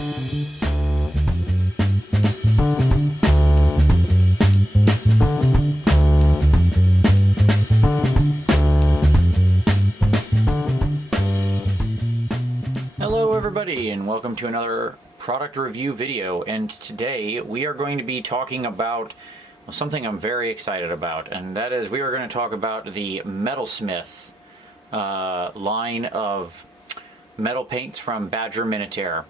Hello everybody, and welcome to another product review video. And today we are going to be talking about something I'm very excited about, and that is we are going to talk about the Metalsmith line of metal paints from Badger Metalsmith.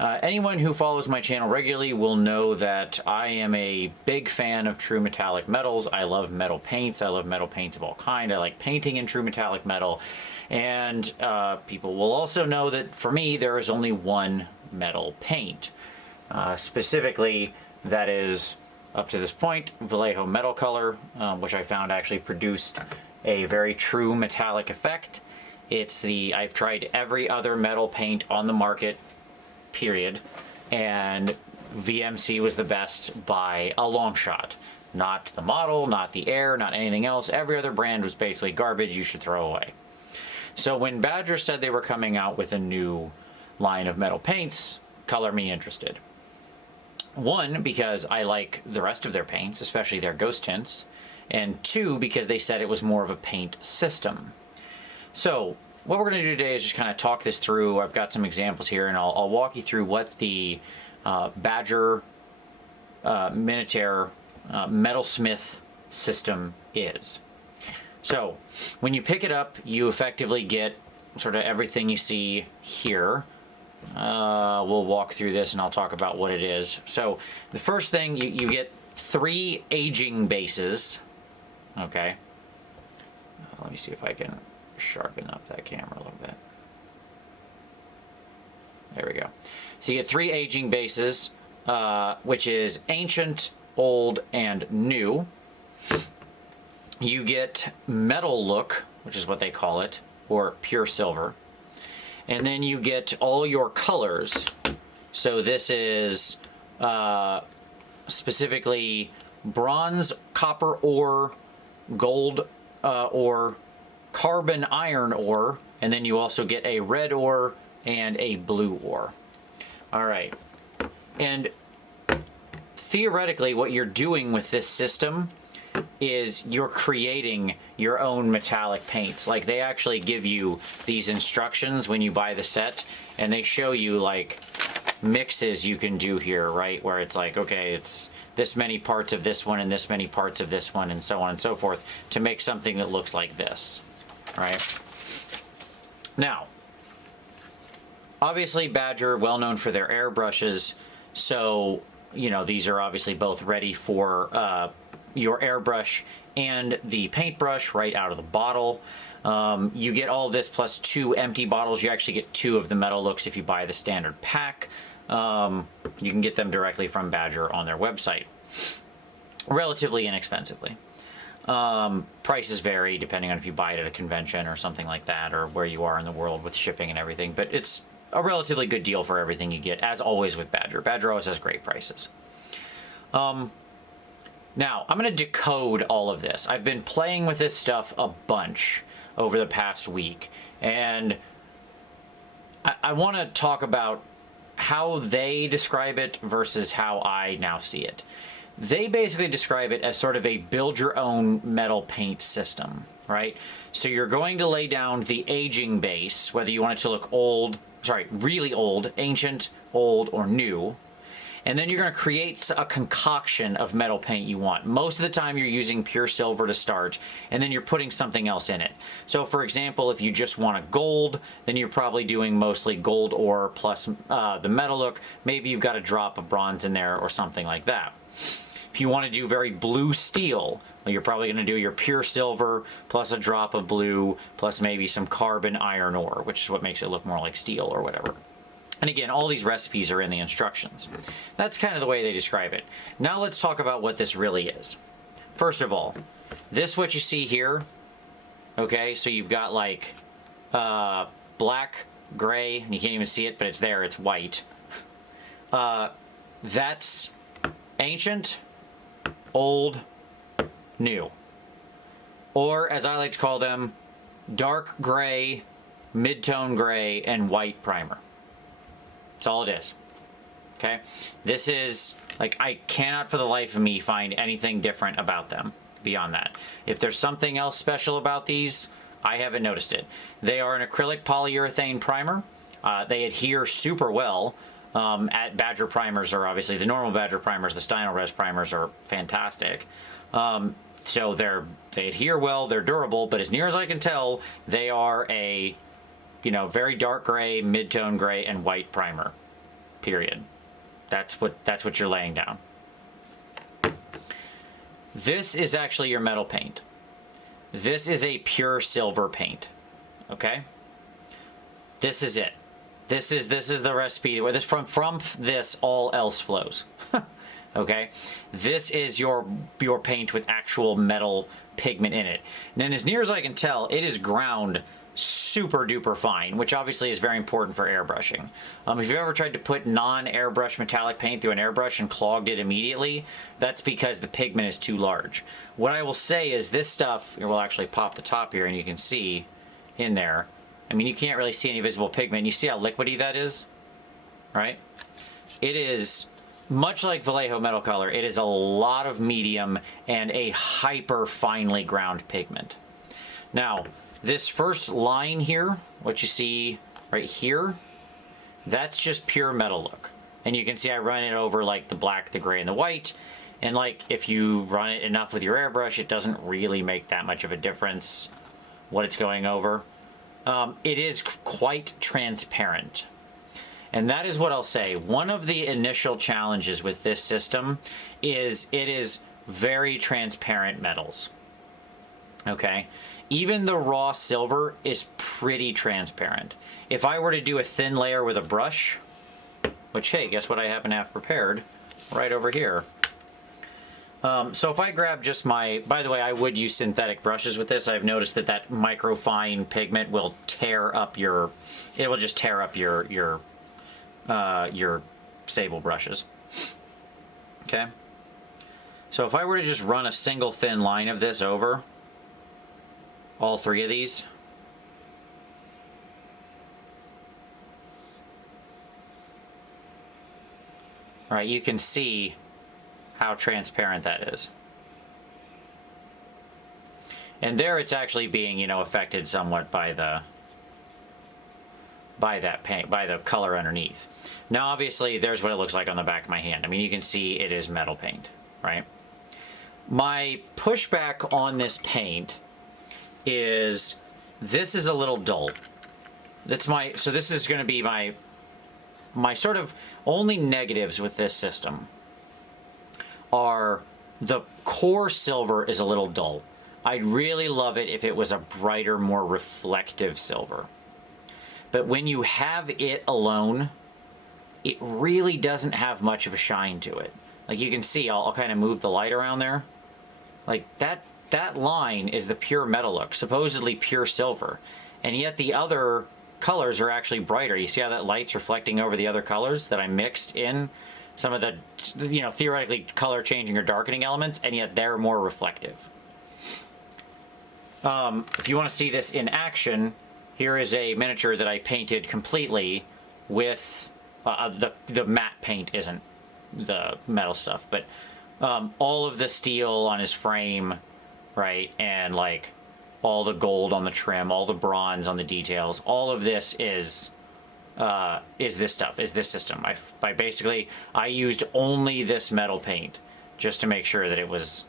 Anyone who follows my channel regularly will know that I am a big fan of true metallic metals. I love metal paints. I love metal paints of all kinds. I like painting in true metallic metal. And people will also know that for me there is only one metal paint. Specifically, that is, up to this point, Vallejo Metal Color, which I found actually produced a very true metallic effect. I've tried every other metal paint on the market, period, and VMC was the best by a long shot. Not the model, not the air, not anything else. Every other brand was basically garbage you should throw away. So when Badger said they were coming out with a new line of metal paints, color me interested. One, because I like the rest of their paints, especially their ghost tints, and two, because they said it was more of a paint system. So what we're going to do today is just kind of talk this through. I've got some examples here, and I'll walk you through what the Badger Metalsmith system is. So when you pick it up, you effectively get sort of everything you see here. We'll walk through this and I'll talk about what it is. So the first thing, you get 3 aging bases. Okay. Let me see if I can sharpen up that camera a little bit. There we go. So you get 3 aging bases, which is ancient, old, and new. You get metal look, which is what they call it, or pure silver. And then you get all your colors. So this is specifically bronze, copper ore, gold ore, carbon iron ore, and then you also get a red ore and a blue ore. All right. And theoretically, what you're doing with this system is you're creating your own metallic paints. Like, they actually give you these instructions when you buy the set, and they show you like mixes you can do here, right? Where it's like, okay, it's this many parts of this one and this many parts of this one and so on and so forth to make something that looks like this, right? Now, obviously Badger, well known for their airbrushes, so, you know, these are obviously both ready for your airbrush and the paintbrush right out of the bottle. You get all of this plus 2 empty bottles. You actually get 2 of the metal looks if you buy the standard pack. You can get them directly from Badger on their website, relatively inexpensively. Prices vary depending on if you buy it at a convention or something like that, or where you are in the world with shipping and everything, but it's a relatively good deal for everything you get, as always with Badger. Badger always has great prices. Now, I'm going to decode all of this. I've been playing with this stuff a bunch over the past week, and I want to talk about how they describe it versus how I now see it. They basically describe it as sort of a build-your-own metal paint system, right? So you're going to lay down the aging base, whether you want it to look really old, ancient, old, or new. And then you're going to create a concoction of metal paint you want. Most of the time you're using pure silver to start, and then you're putting something else in it. So for example, if you just want a gold, then you're probably doing mostly gold ore plus the metal look. Maybe you've got a drop of bronze in there or something like that. If you want to do very blue steel, well, you're probably going to do your pure silver plus a drop of blue plus maybe some carbon iron ore, which is what makes it look more like steel or whatever. And again, all these recipes are in the instructions. That's kind of the way they describe it. Now let's talk about what this really is. First of all, this what you see here, okay, so you've got like black, gray, and you can't even see it, but it's there, it's white. That's ancient, old, new. Or, as I like to call them, dark gray, mid-tone gray, and white primer. That's all it is. Okay, this is like, I cannot for the life of me find anything different about them beyond that. If there's something else special about these, I haven't noticed it. They are an acrylic polyurethane primer. They adhere super well. At Badger primers are obviously the normal Badger primers, the Stynylrez primers are fantastic. So they adhere well, they're durable, but as near as I can tell, they are a, you know, very dark gray, mid-tone gray, and white primer. Period. That's what you're laying down. This is actually your metal paint. This is a pure silver paint. Okay? This is it. This is the recipe where this from this all else flows. Okay? This is your paint with actual metal pigment in it. And then as near as I can tell, it is ground super duper fine, which obviously is very important for airbrushing. If you've ever tried to put non-airbrush metallic paint through an airbrush and clogged it immediately, that's because the pigment is too large. What I will say is this stuff, we'll actually pop the top here and you can see in there, I mean, you can't really see any visible pigment. You see how liquidy that is, right? It is much like Vallejo metal color. It is a lot of medium and a hyper finely ground pigment. Now, this first line here, what you see right here, that's just pure metal look. And you can see I run it over like the black, the gray, and the white. And like if you run it enough with your airbrush, it doesn't really make that much of a difference what it's going over. It is quite transparent. And that is what I'll say. One of the initial challenges with this system is it is very transparent metals. Okay? Even the raw silver is pretty transparent. If I were to do a thin layer with a brush, which, hey, guess what I happen to have prepared right over here. So if I grab just my, by the way, I would use synthetic brushes with this. I've noticed that microfine pigment will tear up your, it will just tear up your sable brushes. Okay. So if I were to just run a single thin line of this over all three of these, right, you can see how transparent that is. And there it's actually being, you know, affected somewhat by that paint, by the color underneath. Now obviously there's what it looks like on the back of my hand. I mean, you can see it is metal paint, right? My pushback on this paint is this is a little dull. So this is going to be my sort of only negatives with this system are the core silver is a little dull. I'd really love it if it was a brighter, more reflective silver. But when you have it alone, it really doesn't have much of a shine to it. Like you can see, I'll kind of move the light around there. Like that line is the pure metal look, supposedly pure silver. And yet the other colors are actually brighter. You see how that light's reflecting over the other colors that I mixed in? Some of the, you know, theoretically color changing or darkening elements, and yet they're more reflective. If you want to see this in action, here is a miniature that I painted completely with the matte paint isn't the metal stuff, but all of the steel on his frame, right, and like all the gold on the trim, all the bronze on the details, all of this is this stuff, is this system. I used only this metal paint just to make sure that it was,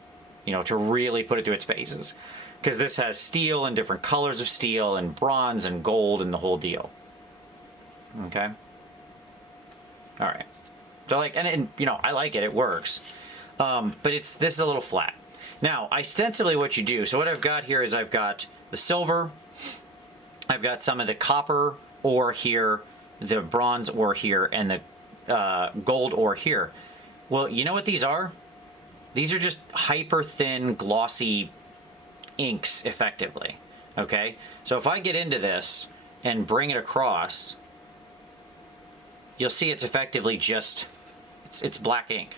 you know, to really put it through its paces. Because this has steel and different colors of steel and bronze and gold and the whole deal. Okay? Alright. So like, and you know, I like it, it works. But this is a little flat. Now, ostensibly what you do, so what I've got here is I've got the silver, I've got some of the copper ore here, the bronze ore here, and the gold ore here. Well, you know what these are? These are just hyper thin, glossy inks, effectively. Okay? So if I get into this and bring it across, you'll see it's effectively just, it's black ink.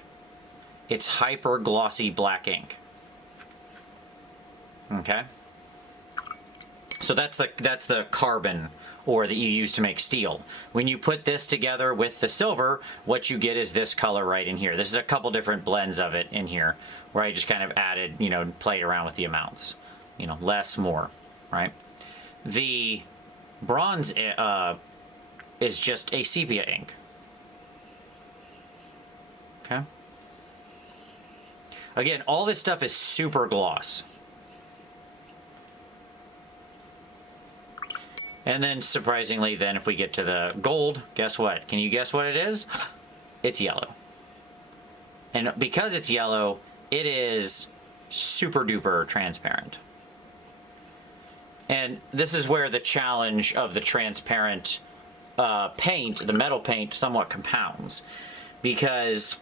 It's hyper glossy black ink. Okay? So that's the carbon or that you use to make steel. When you put this together with the silver, what you get is this color right in here. This is a couple different blends of it in here, where I just kind of added, you know, played around with the amounts. You know, less, more, right? The bronze is just a sepia ink. Okay. Again, all this stuff is super gloss. And then, surprisingly, then if we get to the gold, guess what? Can you guess what it is? It's yellow. And because it's yellow, it is super duper transparent. And this is where the challenge of the transparent paint, the metal paint, somewhat compounds. Because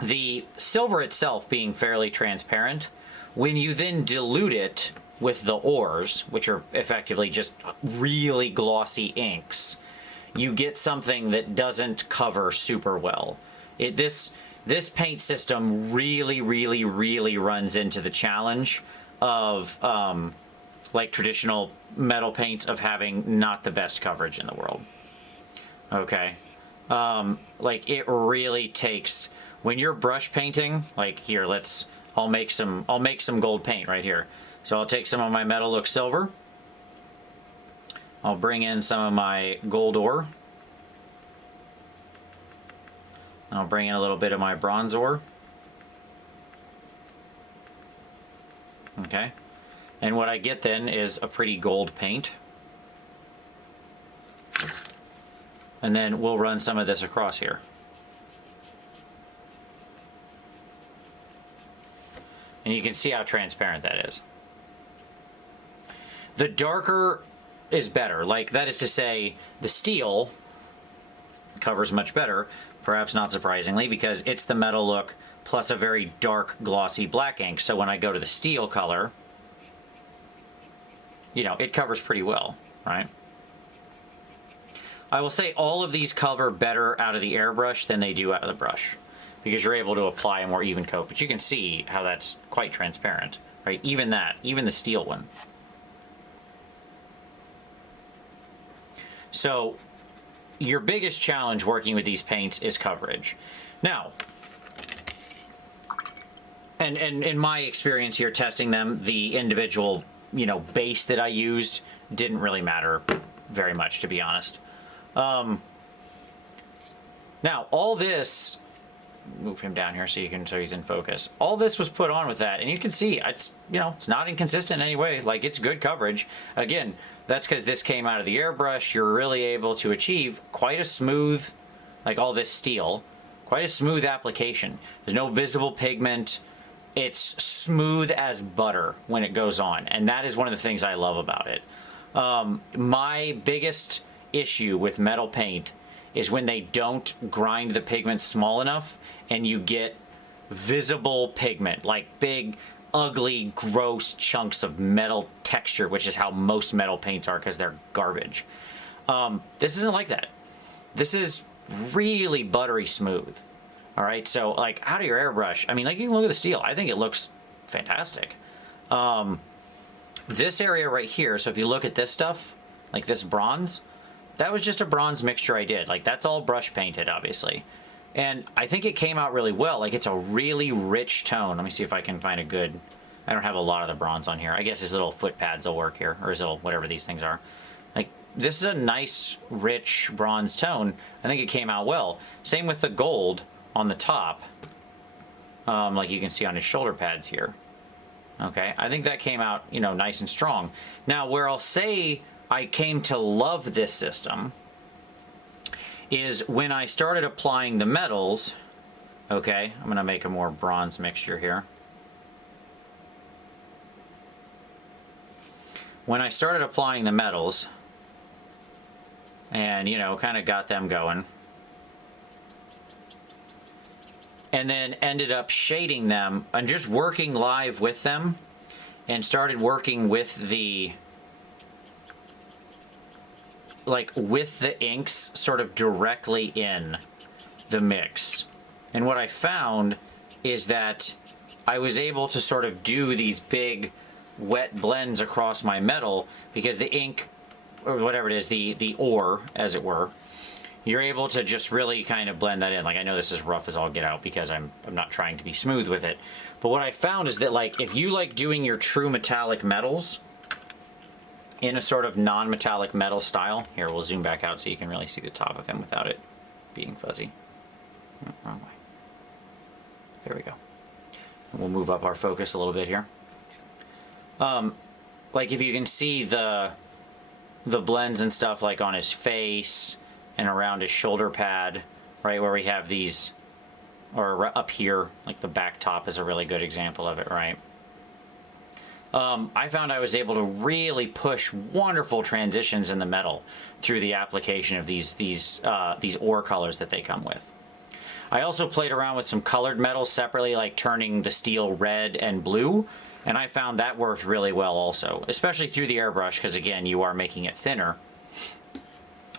the silver itself being fairly transparent, when you then dilute it with the ores, which are effectively just really glossy inks, you get something that doesn't cover super well. This paint system really, really, really runs into the challenge of like traditional metal paints of having not the best coverage in the world. Okay, like it really takes, when you're brush painting, like here, I'll make some gold paint right here. So I'll take some of my metal look silver. I'll bring in some of my gold ore. I'll bring in a little bit of my bronze ore. Okay. And what I get then is a pretty gold paint. And then we'll run some of this across here. And you can see how transparent that is. The darker is better. Like, that is to say, the steel covers much better, perhaps not surprisingly, because it's the metal look plus a very dark, glossy black ink. So when I go to the steel color, you know, it covers pretty well, right? I will say all of these cover better out of the airbrush than they do out of the brush, because you're able to apply a more even coat. But you can see how that's quite transparent, right? Even that, even the steel one. So your biggest challenge working with these paints is coverage. Now, and in my experience here testing them, the individual, you know, base that I used didn't really matter very much, to be honest. Now, all this, move him down here so he's in focus. All this was put on with that, and you can see it's, you know, it's not inconsistent in any way. Like, it's good coverage. Again, that's because this came out of the airbrush. You're really able to achieve quite a smooth, like all this steel, quite a smooth application. There's no visible pigment. It's smooth as butter when it goes on, and that is one of the things I love about it. My biggest issue with metal paint is when they don't grind the pigment small enough and you get visible pigment, like big, ugly, gross chunks of metal texture, which is how most metal paints are because they're garbage. This isn't like that. This is really buttery smooth. All right, so like out of your airbrush, I mean, like you can look at the steel. I think it looks fantastic. This area right here, so if you look at this stuff, like this bronze, that was just a bronze mixture I did. Like, that's all brush painted, obviously. And I think it came out really well. Like, it's a really rich tone. Let me see if I can find a good... I don't have a lot of the bronze on here. I guess his little foot pads will work here, or his little whatever these things are. Like, this is a nice, rich bronze tone. I think it came out well. Same with the gold on the top. Like you can see on his shoulder pads here. Okay, I think that came out, you know, nice and strong. Now, where I'll say I came to love this system is when I started applying the metals. Okay, I'm gonna make a more bronze mixture here. When I started applying the metals and, you know, kind of got them going, and then ended up shading them and just working live with them, and started working with the, like, with the inks sort of directly in the mix. And what I found is that I was able to sort of do these big wet blends across my metal because the ink or whatever it is, the ore, as it were, you're able to just really kind of blend that in. Like, I know this is rough as all get out because I'm not trying to be smooth with it. But what I found is that, like, if you like doing your true metallic metals in a sort of non-metallic metal style, here, we'll zoom back out so you can really see the top of him without it being fuzzy. Oh, wrong way. There we go. And we'll move up our focus a little bit here. Like, if you can see the blends and stuff, like on his face and around his shoulder pad, right, where we have these, or up here, like the back top is a really good example of it, right? I found I was able to really push wonderful transitions in the metal through the application of these ore colors that they come with. I also played around with some colored metals separately, like turning the steel red and blue, and I found that worked really well also, especially through the airbrush, because again, you are making it thinner.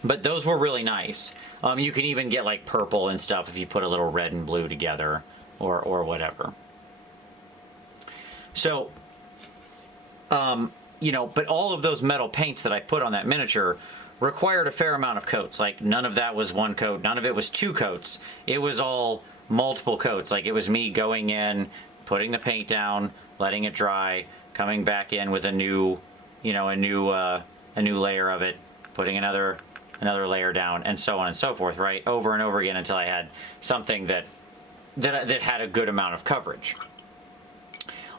But those were really nice. You can even get like purple and stuff if you put a little red and blue together, or whatever. So, you know, but all of those metal paints that I put on that miniature required a fair amount of coats. Like, none of that was one coat, none of it was two coats. It was all multiple coats. Like, it was me going in, putting the paint down, letting it dry, coming back in with a new, you know, a new layer of it, putting another layer down, and so on and so forth, right? Over and over again until I had something that had a good amount of coverage.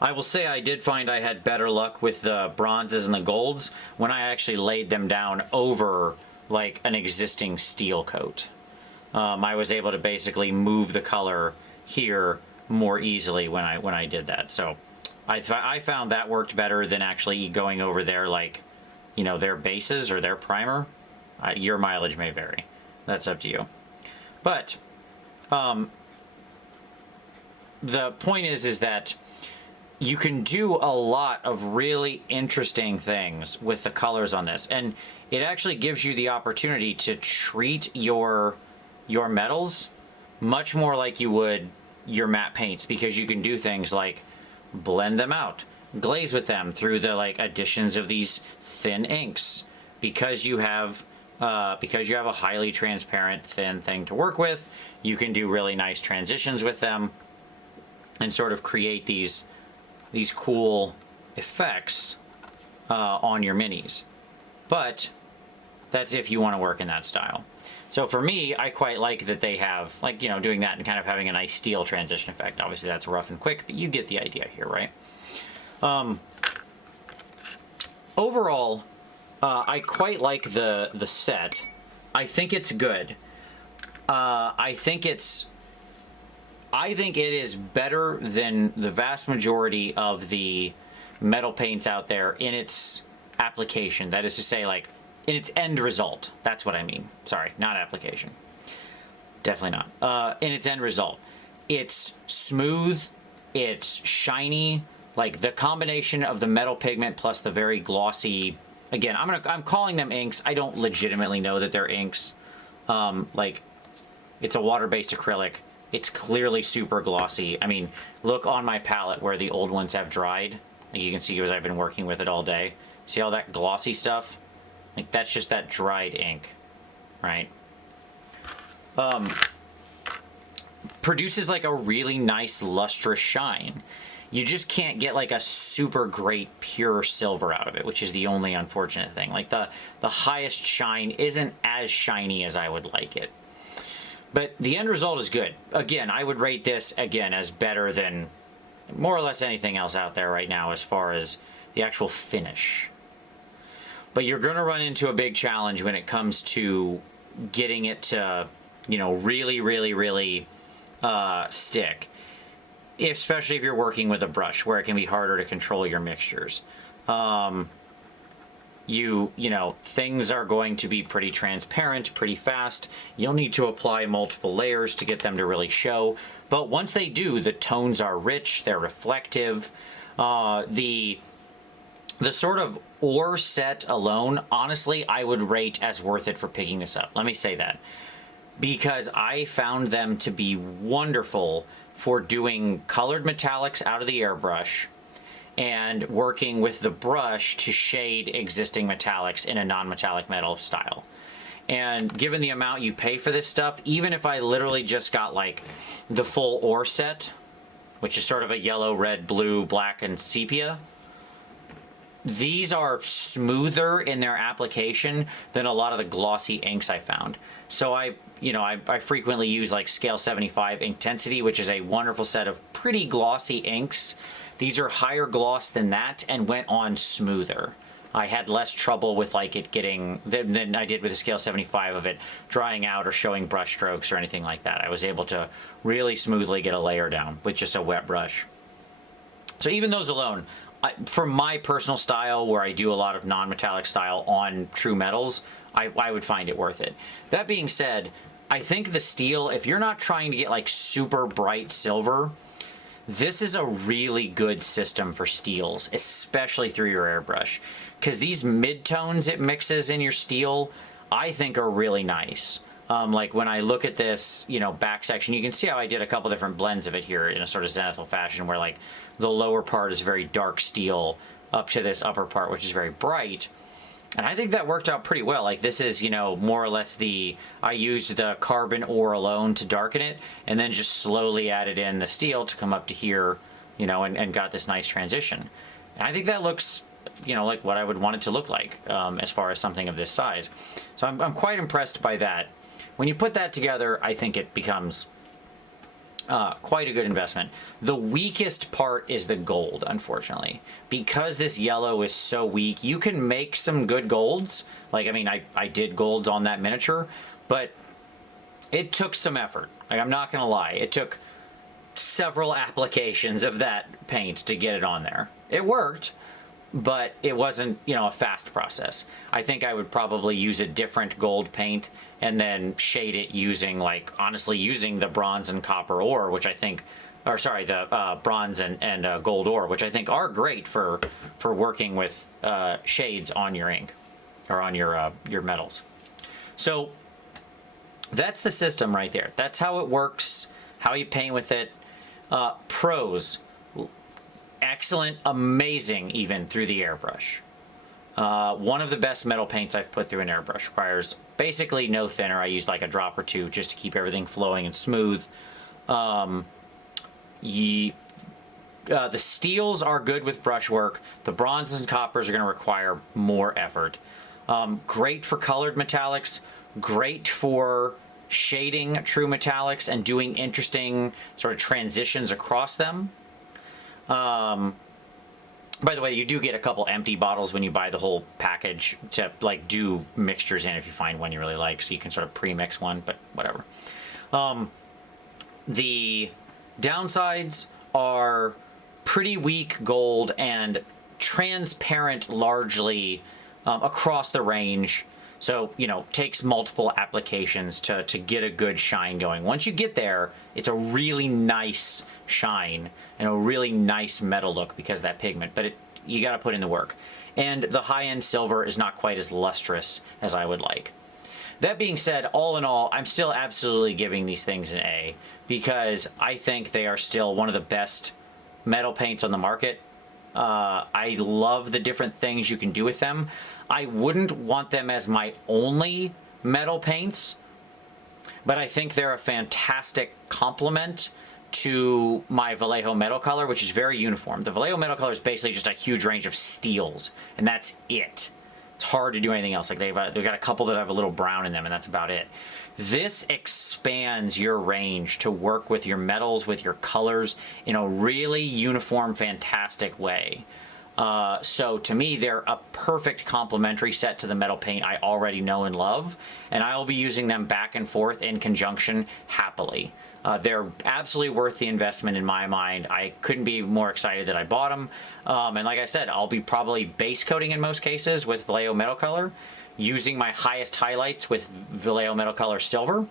I will say I did find I had better luck with the bronzes and the golds when I actually laid them down over like an existing steel coat. I was able to basically move the color here more easily when I did that. So I found that worked better than actually going over their, like, you know, their bases or their primer. Your mileage may vary. That's up to you. But the point is that you can do a lot of really interesting things with the colors on this, and it actually gives you the opportunity to treat your metals much more like you would your matte paints, because you can do things like blend them out, glaze with them through the like additions of these thin inks, because you have a highly transparent thin thing to work with. You can do really nice transitions with them and sort of create these cool effects on your minis. But that's if you want to work in that style. So for me, I quite like that they have, like, you know, doing that and kind of having a nice steel transition effect. Obviously that's rough and quick, but you get the idea here, right? Overall, I quite like the set. I think it's good. I think it is better than the vast majority of the metal paints out there in its application. That is to say, like, in its end result. That's what I mean. Sorry, not application. Definitely not. In its end result. It's smooth, it's shiny, like the combination of the metal pigment plus the very glossy, again, I'm calling them inks. I don't legitimately know that they're inks. Like, it's a water-based acrylic. It's clearly super glossy. I mean, look on my palette where the old ones have dried. Like, you can see because I've been working with it all day. See all that glossy stuff? Like, that's just that dried ink, right? Produces like a really nice lustrous shine. You just can't get like a super great pure silver out of it, which is the only unfortunate thing. Like, the highest shine isn't as shiny as I would like it. But the end result is good. Again, I would rate this, again, as better than more or less anything else out there right now as far as the actual finish. But you're going to run into a big challenge when it comes to getting it to, you know, really, really, really stick. Especially if you're working with a brush, where it can be harder to control your mixtures. You know, things are going to be pretty transparent, pretty fast. You'll need to apply multiple layers to get them to really show. But once they do, the tones are rich, they're reflective. The sort of ore set alone, honestly, I would rate as worth it for picking this up. Let me say that. Because I found them to be wonderful for doing colored metallics out of the airbrush and working with the brush to shade existing metallics in a non-metallic metal style. And given the amount you pay for this stuff, even if I literally just got like the full ore set, which is sort of a yellow, red, blue, black, and sepia, these are smoother in their application than a lot of the glossy inks I found. So I frequently use like Scale 75 Intensity, which is a wonderful set of pretty glossy inks. These are higher gloss than that and went on smoother. I had less trouble with like it getting than I did with the Scale 75 of it drying out or showing brush strokes or anything like that. I was able to really smoothly get a layer down with just a wet brush. So even those alone, for my personal style, where I do a lot of non-metallic style on true metals, I would find it worth it. That being said, I think the steel, if you're not trying to get like super bright silver, this is a really good system for steels, especially through your airbrush. Because these mid-tones it mixes in your steel, I think are really nice. Like when I look at this, back section, you can see how I did a couple different blends of it here in a sort of zenithal fashion where like the lower part is very dark steel up to this upper part, which is very bright. And I think that worked out pretty well. Like this is, more or less I used the carbon ore alone to darken it and then just slowly added in the steel to come up to here, and got this nice transition. And I think that looks, like what I would want it to look like as far as something of this size. So I'm quite impressed by that. When you put that together, I think it becomes quite a good investment. The weakest part is the gold, unfortunately. Because this yellow is so weak, you can make some good golds. Like, I did golds on that miniature, but it took some effort. Like, I'm not going to lie. It took several applications of that paint to get it on there. It worked, but it wasn't, a fast process. I think I would probably use a different gold paint and then shade it using, honestly, using the bronze and copper ore, which I think, the bronze and gold ore, which I think are great for working with shades on your ink or on your metals. So that's the system right there. That's how it works, how you paint with it. Pros. Excellent, amazing even through the airbrush. One of the best metal paints I've put through an airbrush. Requires basically no thinner. I used like a drop or two just to keep everything flowing and smooth. The steels are good with brushwork. The bronzes and coppers are going to require more effort. Great for colored metallics. Great for shading true metallics and doing interesting sort of transitions across them. By the way, you do get a couple empty bottles when you buy the whole package to do mixtures in if you find one you really like, so you can sort of pre-mix one, but whatever. The downsides are pretty weak gold and transparent largely across the range. So, takes multiple applications to get a good shine going. Once you get there, it's a really nice shine and a really nice metal look because of that pigment, but you got to put in the work. And the high-end silver is not quite as lustrous as I would like. That being said, all in all, I'm still absolutely giving these things an A because I think they are still one of the best metal paints on the market. I love the different things you can do with them. I wouldn't want them as my only metal paints, but I think they're a fantastic complement to my Vallejo metal color, which is very uniform. The Vallejo metal color is basically just a huge range of steels, and that's it. It's hard to do anything else. Like they've got a couple that have a little brown in them, and that's about it. This expands your range to work with your metals, with your colors in a really uniform, fantastic way. So to me, they're a perfect complementary set to the metal paint I already know and love, and I will be using them back and forth in conjunction happily. They're absolutely worth the investment in my mind. I couldn't be more excited that I bought them. And like I said, I'll be probably base coating in most cases with Vallejo Metal Color, using my highest highlights with Vallejo Metal Color Silver.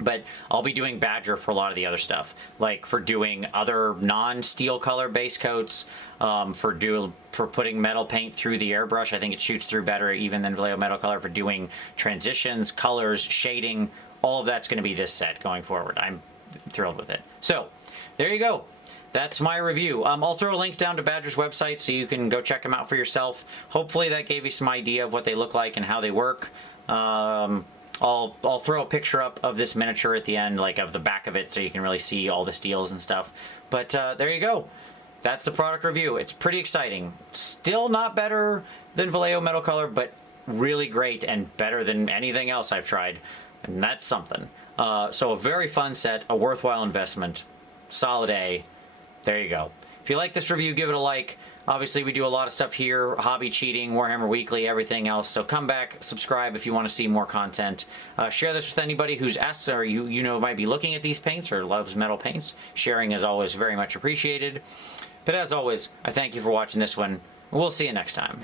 But I'll be doing Badger for a lot of the other stuff, like for doing other non-steel color base coats, for putting metal paint through the airbrush. I think it shoots through better even than Vallejo Metal Color, for doing transitions, colors, shading. All of that's going to be this set going forward. I'm thrilled with it. So there you go. that's my review. I'll throw a link down to Badger's website so you can go check them out for yourself. Hopefully that gave you some idea of what they look like and how they work. I'll throw a picture up of this miniature at the end, like of the back of it, so you can really see all the steels and stuff. But there you go. That's the product review. It's pretty exciting. Still not better than Vallejo Metal Color, but really great and better than anything else I've tried. And that's something. So a very fun set, a worthwhile investment, solid A. There you go. If you like this review, give it a like. Obviously, we do a lot of stuff here, hobby cheating, Warhammer Weekly, everything else. So come back, subscribe if you want to see more content. Share this with anybody who's asked or you know might be looking at these paints or loves metal paints. Sharing is always very much appreciated. But as always, I thank you for watching this one. We'll see you next time.